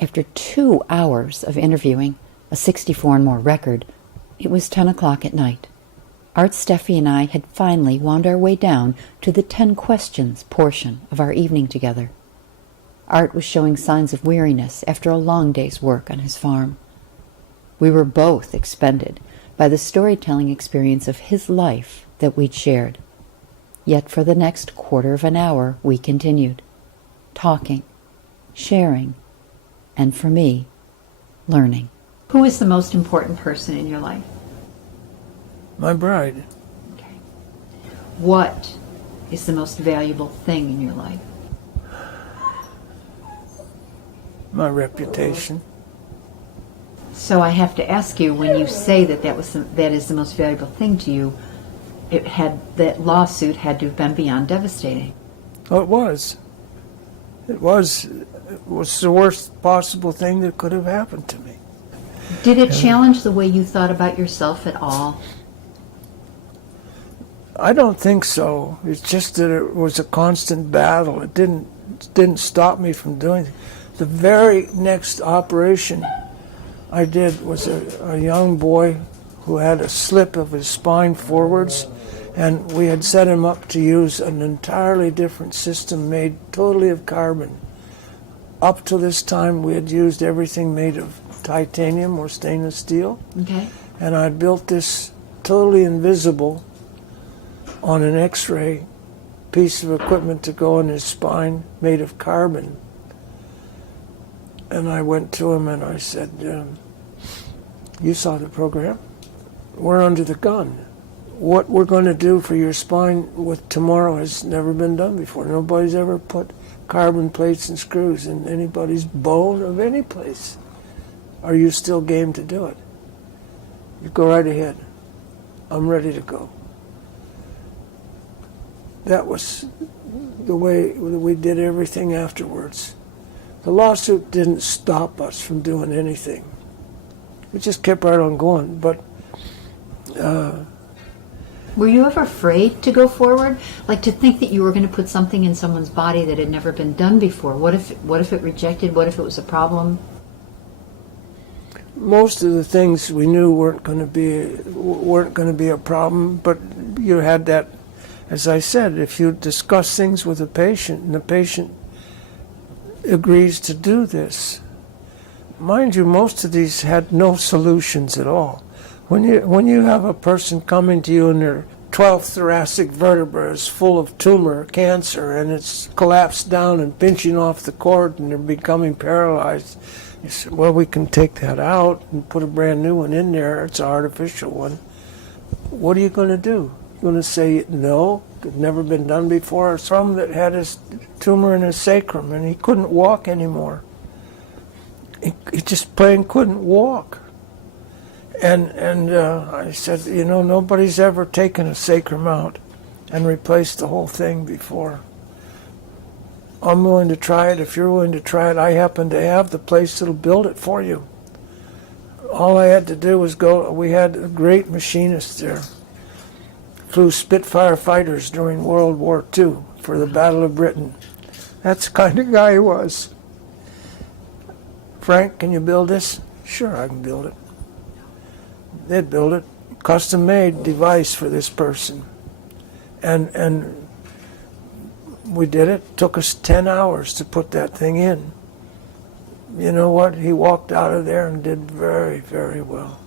After 2 hours of interviewing, a 64 and more record, it was 10 o'clock at night. Art Steffee and I had finally wound our way down to the 10 questions portion of our evening together. Art was showing signs of weariness after a long day's work on his farm. We were both expended by the storytelling experience of his life that we'd shared. Yet for the next quarter of an hour we continued, talking, sharing, and for me, learning. Who is the most important person in your life? My bride. Okay. What is the most valuable thing in your life? My reputation. So I have to ask you, when you say that is the most valuable thing to you, that lawsuit had to have been beyond devastating. Oh, it was. It was the worst possible thing that could have happened to me. Did it challenge the way you thought about yourself at all? I don't think so. It's just that it was a constant battle. It didn't stop me from doing it. The very next operation I did was a young boy who had a slip of his spine forwards, and we had set him up to use an entirely different system made totally of carbon. Up to this time, we had used everything made of titanium or stainless steel. Okay. And I built this totally invisible on an X-ray piece of equipment to go in his spine made of carbon. And I went to him and I said, you saw the program. We're under the gun. What we're going to do for your spine with tomorrow has never been done before. Nobody's ever put carbon plates and screws in anybody's bone of any place. Are you still game to do it? You go right ahead. I'm ready to go. That was the way we did everything afterwards. The lawsuit didn't stop us from doing anything. We just kept right on going. But were you ever afraid to go forward? Like to think that you were going to put something in someone's body that had never been done before? What if it rejected? What if it was a problem? Most of the things we knew weren't going to be a problem, but you had that, as I said, if you discuss things with a patient and the patient agrees to do this. Mind you, most of these had no solutions at all. When you have a person coming to you and their 12th thoracic vertebra is full of tumor, cancer, and it's collapsed down and pinching off the cord and they're becoming paralyzed, you say, well, we can take that out and put a brand new one in there. It's an artificial one. What are you going to do? You're going to say, no, it's never been done before? Some that had a tumor in his sacrum and he couldn't walk anymore. He just plain couldn't walk. And I said, you know, nobody's ever taken a sacrum out and replaced the whole thing before. I'm willing to try it. If you're willing to try it, I happen to have the place that'll build it for you. All I had to do was go. We had a great machinist there. Flew Spitfire fighters during World War II for the Battle of Britain. That's the kind of guy he was. Frank, can you build this? Sure, I can build it. They'd build it, custom-made device for this person. And we did it. Took us 10 hours to put that thing in. You know what? He walked out of there and did very, very well.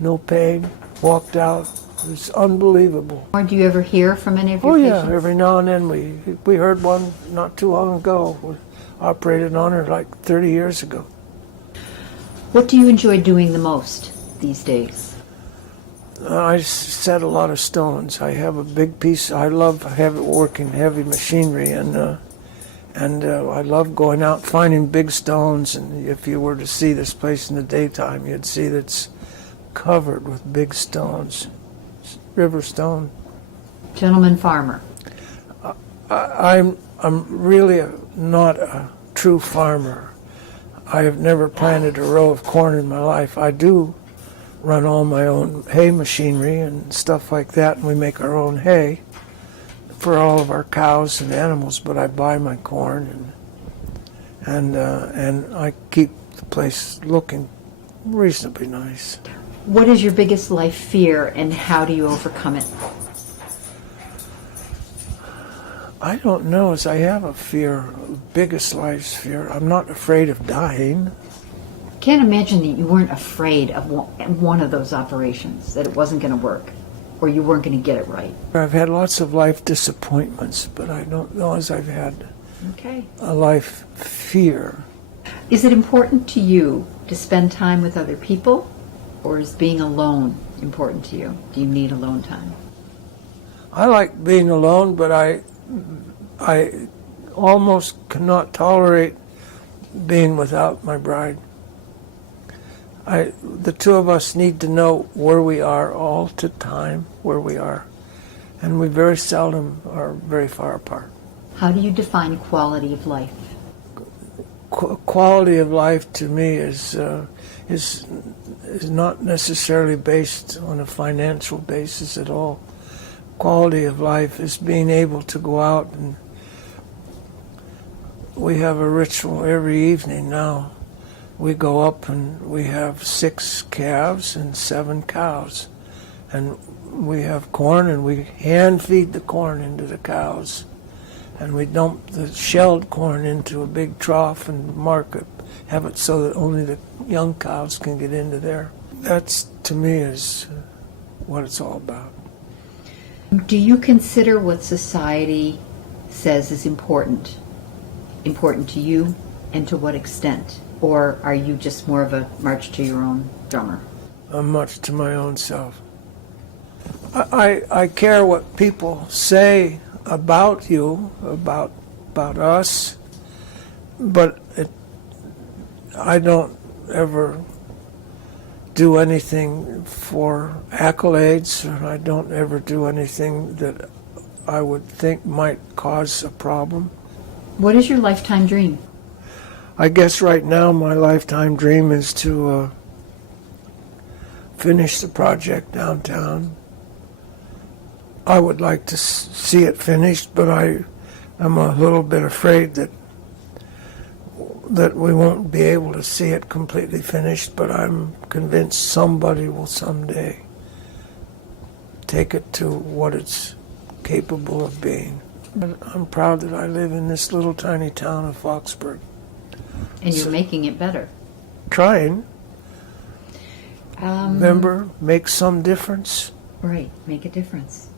No pain, walked out. It was unbelievable. Or do you ever hear from any of your patients? Oh yeah, every now and then we heard one not too long ago. We operated on her like 30 years ago. What do you enjoy doing the most these days? I set a lot of stones. I have a big piece. I love working heavy machinery, and I love going out finding big stones. And if you were to see this place in the daytime, you'd see that it's covered with big stones, river stone. Gentleman farmer. I'm really not a true farmer. I have never planted a row of corn in my life. I do run all my own hay machinery and stuff like that, and we make our own hay for all of our cows and animals, but I buy my corn, and I keep the place looking reasonably nice. What is your biggest life fear, and how do you overcome it? I don't know as I have a fear, biggest life's fear. I'm not afraid of dying. Can't imagine that you weren't afraid of one of those operations, that it wasn't going to work, or you weren't going to get it right. I've had lots of life disappointments, but I don't know as I've had a life fear. Is it important to you to spend time with other people, or is being alone important to you? Do you need alone time? I like being alone, but I almost cannot tolerate being without my bride. The two of us need to know where we are all the time, where we are. And we very seldom are very far apart. How do you define quality of life? Quality of life to me is not necessarily based on a financial basis at all. Quality of life is being able to go out, and we have a ritual every evening now. We go up and we have 6 calves and 7 cows, and we have corn, and we hand feed the corn into the cows, and we dump the shelled corn into a big trough and have it so that only the young cows can get into there. That's, to me, is what it's all about. Do you consider what society says is important to you, and to what extent? Or are you just more of a march to your own drummer? I'm much to my own self. I care what people say about you, about us, but I don't ever do anything for accolades, or I don't ever do anything that I would think might cause a problem. What is your lifetime dream? I guess right now my lifetime dream is to finish the project downtown. I would like to see it finished, but I'm a little bit afraid that we won't be able to see it completely finished, but I'm convinced somebody will someday take it to what it's capable of being. But I'm proud that I live in this little tiny town of Foxburg. And you're making it better. Trying. Remember, make some difference. Right, make a difference.